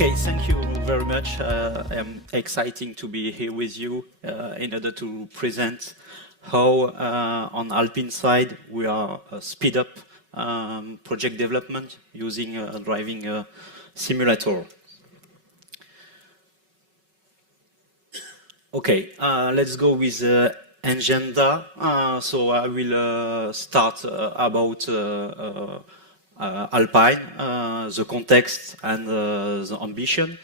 Okay, thank you very much. I'm exciting to be here with you in order to present how on Alpine side we are speed up project development using a driving simulator. Okay, let's go with the agenda. So I will start about Alpine, the context and the ambition.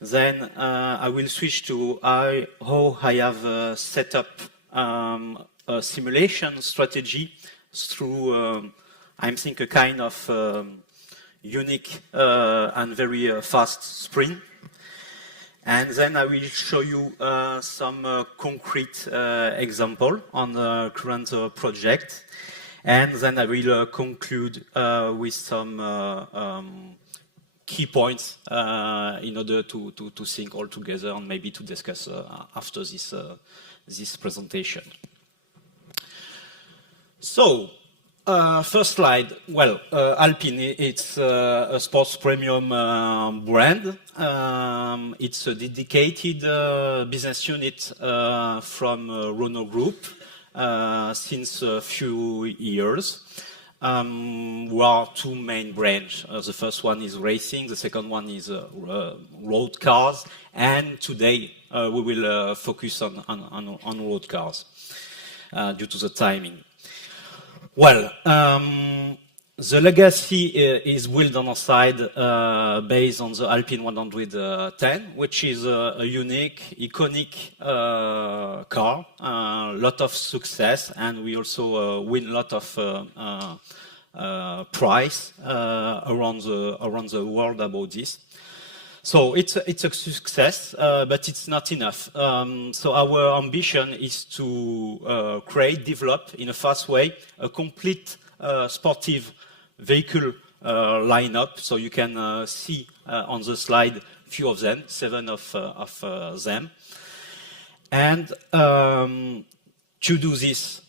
Then I will switch to how I have set up a simulation strategy through, I think, a kind of unique and very fast sprint. And then I will show you some concrete example on the current project. And then I will conclude with some key points in order to think all together and maybe to discuss after this presentation. So, first slide. Well, Alpine, it's a sports premium brand. It's a dedicated business unit from Renaud Group since a few years. We are two main branches. The first one is racing, the second one is road cars, and today we will focus on road cars due to the timing. Well, the legacy is built on our side based on the Alpine 110, which is a unique, iconic car, lot of success, and we also win a lot of prize around the world about this. So it's a success, but it's not enough. So our ambition is to develop in a fast way a complete sportive vehicle lineup. So you can see on the slide few of them, 7 of them. And to do this,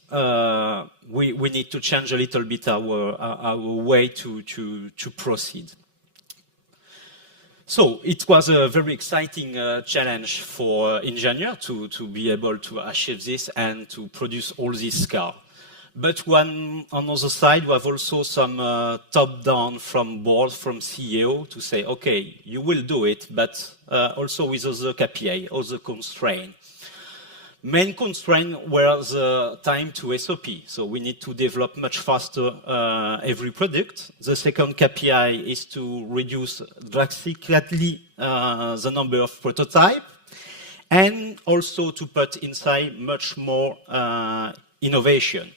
we need to change a little bit our way to proceed. So it was a very exciting challenge for engineers to be able to achieve this and to produce all these cars. But on the other side, we have also some top-down from board, from CEO, to say, okay, you will do it, but also with other KPI, other constraints. Main constraint was the time to SOP. So we need to develop much faster every product. The second KPI is to reduce drastically the number of prototypes and also to put inside much more innovation.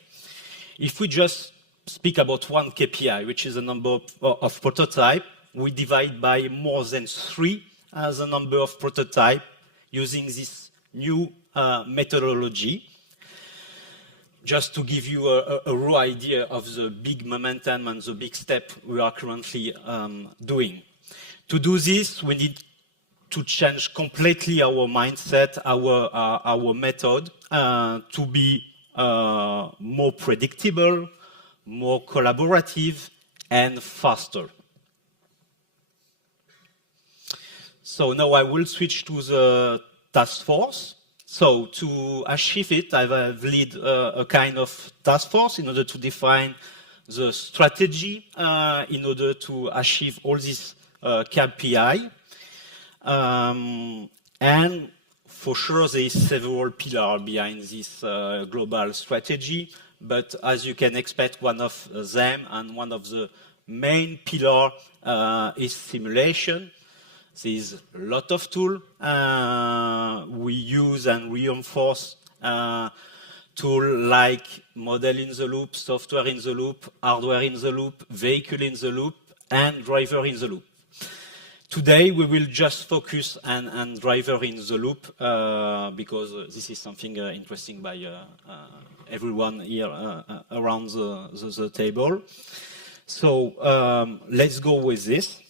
If we just speak about one KPI, which is the number of prototypes, we divide by more than 3 as the number of prototypes using this new methodology. Just to give you a raw idea of the big momentum and the big step we are currently doing. To do this, we need to change completely our mindset, our method, to be more predictable, more collaborative, and faster. So now I will switch to the task force. So to achieve it, I have led a kind of task force in order to define the strategy, in order to achieve all these KPI. And for sure, there is several pillars behind this global strategy. But as you can expect, one of them and one of the main pillars is simulation. There is a lot of tools we use and reinforce tools like model in the loop, software in the loop, hardware in the loop, vehicle in the loop, and driver in the loop. Today, we will just focus on driver in the loop because this is something interesting by everyone here around the table. So let's go with this.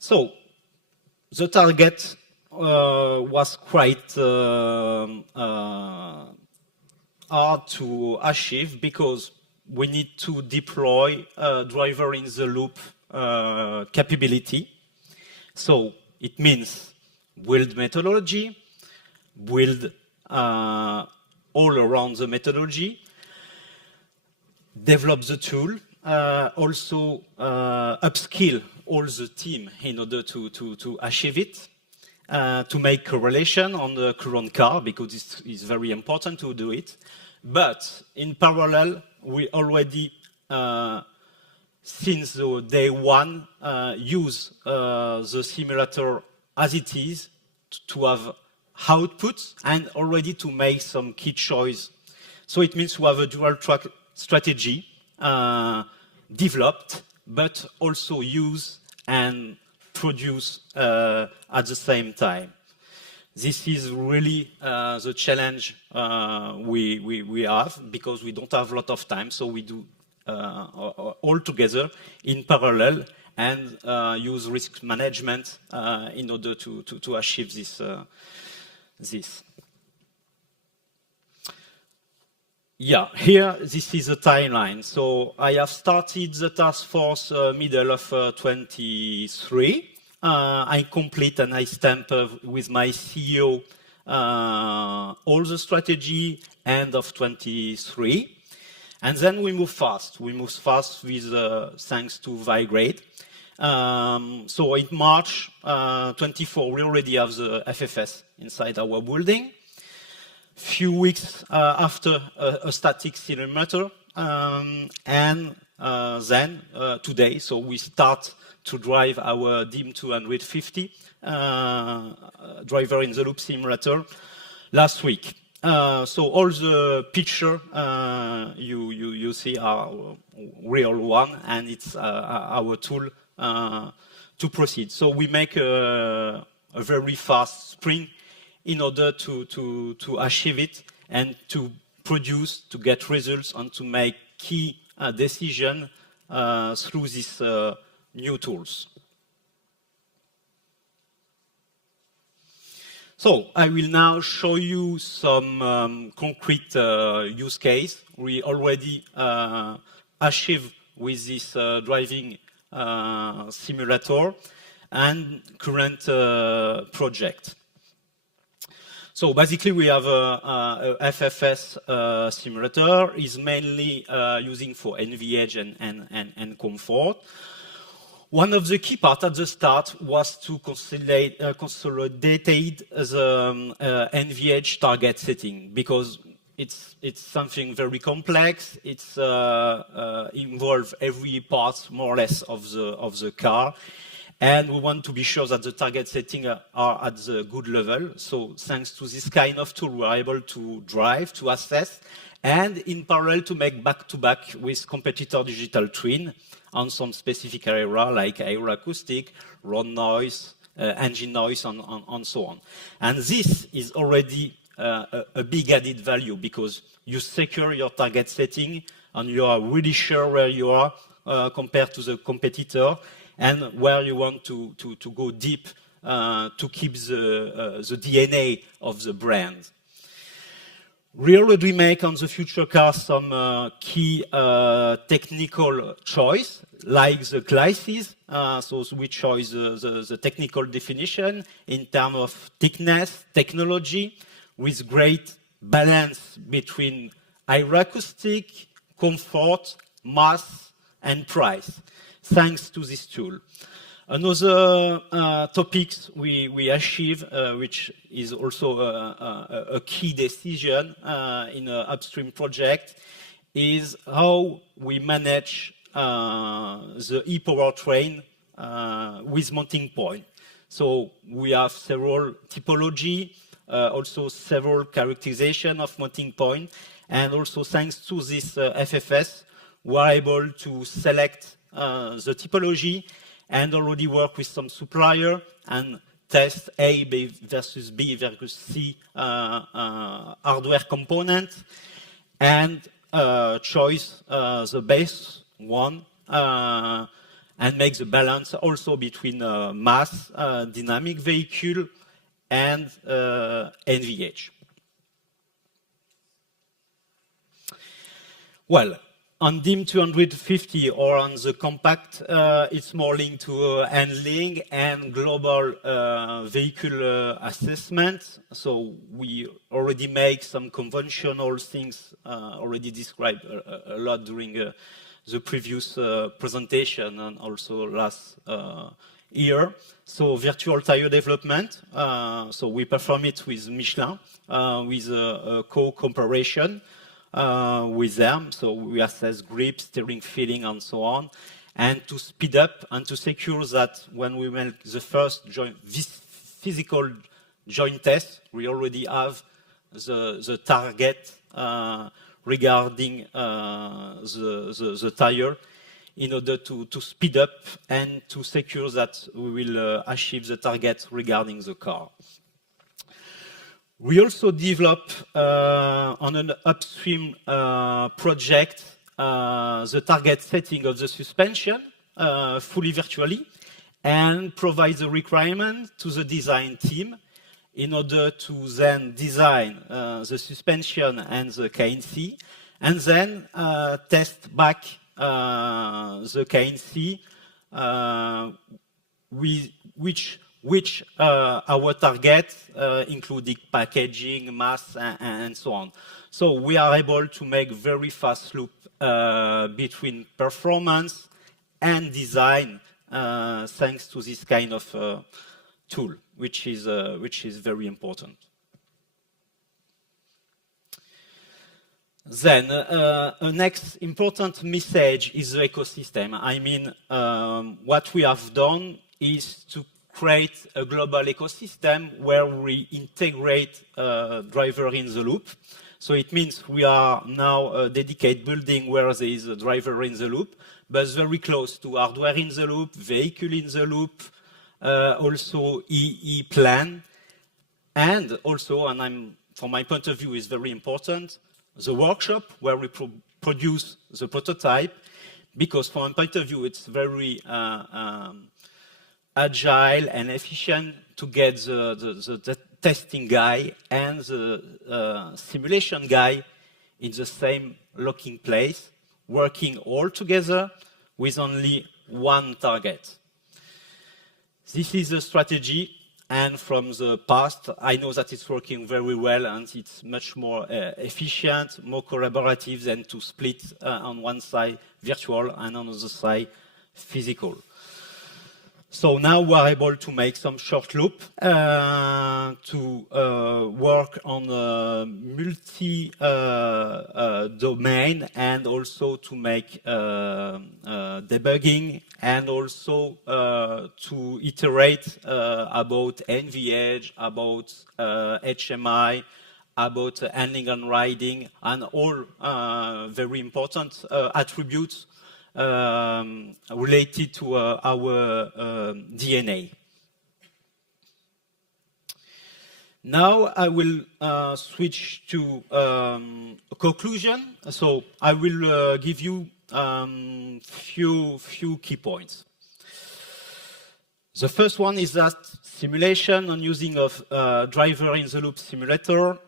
So the target was quite hard to achieve because we need to deploy driver in the loop capability. So it means build methodology, build all around the methodology, develop the tool, also upskill all the team in order to achieve it, to make correlation on the current car, because it's very important to do it. But in parallel, we already, since the day one, use the simulator as it is to have outputs and already to make some key choice. So it means we have a dual track strategy developed, but also use and produce at the same time. This is really the challenge we have, because we don't have a lot of time, so we do all together in parallel and use risk management in order to achieve this. Yeah, here, this is a timeline. So I have started the task force middle of 23. I complete and I stamp with my CEO all the strategy end of 23. And then we move fast. We move fast with thanks to Vigrade. So in March 24, we already have the FFS inside our building. Few weeks after a static simulator, and then today, so we start to drive our DIM 250 driver in the loop simulator last week. So all the picture you see are real one, and it's our tool to proceed. So we make a very fast sprint in order to achieve it and to produce, to get results, and to make key decisions through these new tools. So I will now show you some concrete use case we already achieved with this driving simulator and current project. So basically, we have a FFS simulator. Is mainly using for NVH and comfort. One of the key parts at the start was to consolidate the NVH target setting, because it's something very complex. It's involve every part more or less of the car. And we want to be sure that the target settings are at the good level. So thanks to this kind of tool, we're able to drive, to assess, and in parallel to make back-to-back with competitor digital twin on some specific area like aeroacoustic, road noise, engine noise, and so on. And this is already a big added value, because you secure your target setting and you are really sure where you are compared to the competitor, and where you want to go deep to keep the DNA of the brand. We already make on the future cars some key technical choice, like the classes. So we choose the technical definition in terms of thickness, technology, with great balance between aeroacoustic, comfort, mass, and price, thanks to this tool. Another topics we achieve, which is also a key decision in an upstream project, is how we manage the e-powertrain with mounting point. So we have several typology, also several characterization of mounting point, and also thanks to this FFS, we're able to select the typology and already work with some supplier and test A versus B versus C hardware component, and choose the base one and make the balance also between mass, dynamic vehicle, and NVH. Well, On DIM 250 or on the compact, it's more linked to handling and global vehicle assessment. So we already make some conventional things already described a lot during the previous presentation and also last year. So virtual tire development. So we perform it with Michelin with a co-comparison. With them, so we assess grip, steering, feeling, and so on, and to speed up and to secure that when we make the first physical joint test, we already have the target regarding the tire in order to speed up and to secure that we will achieve the target regarding the car. We also develop on an upstream project the target setting of the suspension fully virtually and provide the requirement to the design team in order to then design the suspension and the KNC and then test back the KNC with which our target, including packaging, mass, and so on. So we are able to make very fast loop between performance and design thanks to this kind of tool, which is very important. Then, a next important message is the ecosystem. I mean, what we have done is to create a global ecosystem where we integrate driver in the loop. So it means we are now a dedicated building where there is a driver in the loop, but very close to hardware in the loop, vehicle in the loop, also EE plan, and also, and from my point of view, is very important, the workshop where we produce the prototype, because from my point of view, it's very agile and efficient to get the testing guy and the simulation guy in the same locking place, working all together with only one target. This is a strategy, and from the past, I know that it's working very well and it's much more efficient, more collaborative than to split on one side virtual and on the other side physical. So now we are able to make some short loop to work on multi-domain and also to make debugging and also to iterate about NVH, about HMI, about handling and riding, and all very important attributes related to our DNA. Now I will switch to a conclusion. So I will give you few key points. The first one is that simulation and using of driver in the loop simulator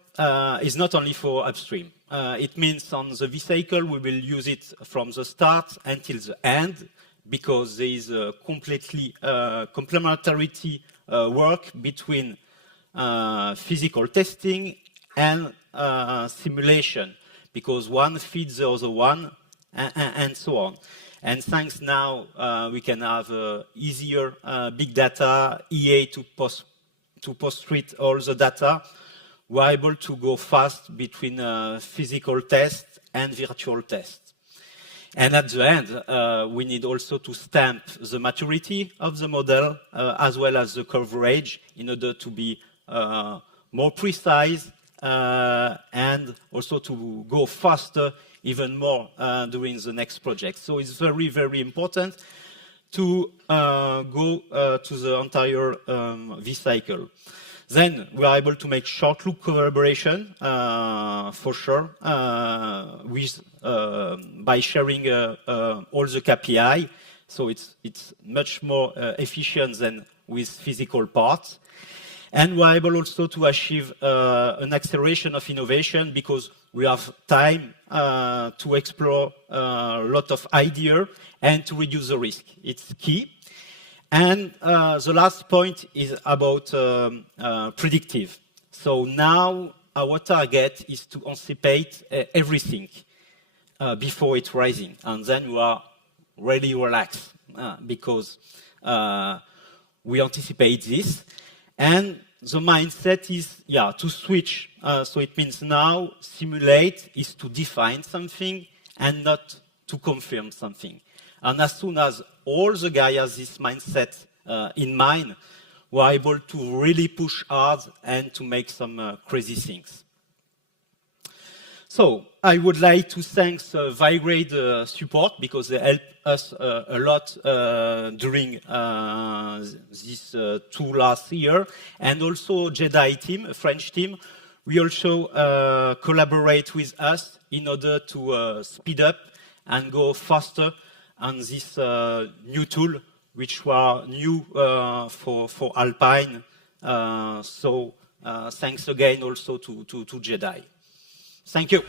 is not only for upstream. It means on the V-cycle we will use it from the start until the end because there is a completely complementarity work between physical testing and simulation because one feeds the other one and so on. And thanks now we can have easier big data, EA to post-treat all the data. We're able to go fast between physical test and virtual test. And at the end, we need also to stamp the maturity of the model as well as the coverage in order to be more precise and also to go faster even more during the next project. So it's very, very important to go to the entire V-cycle. Then we are able to make short loop collaboration for sure with by sharing all the KPI. So it's much more efficient than with physical parts. And we're able also to achieve an acceleration of innovation because we have time to explore a lot of ideas and to reduce the risk. It's key. And the last point is about predictive. So now our target is to anticipate everything before it's rising. And then you are really relaxed because we anticipate this. And the mindset is, to switch. So it means now simulate is to define something and not to confirm something. And as soon as all the guys have this mindset in mind, we're able to really push hard and to make some crazy things. So I would like to thank Vigrade support because they helped us a lot during this 2 last year, and also JEDI team, a French team. We also collaborate with us in order to speed up and go faster on this new tool, which were new for Alpine. So thanks again also to JEDI. Thank you.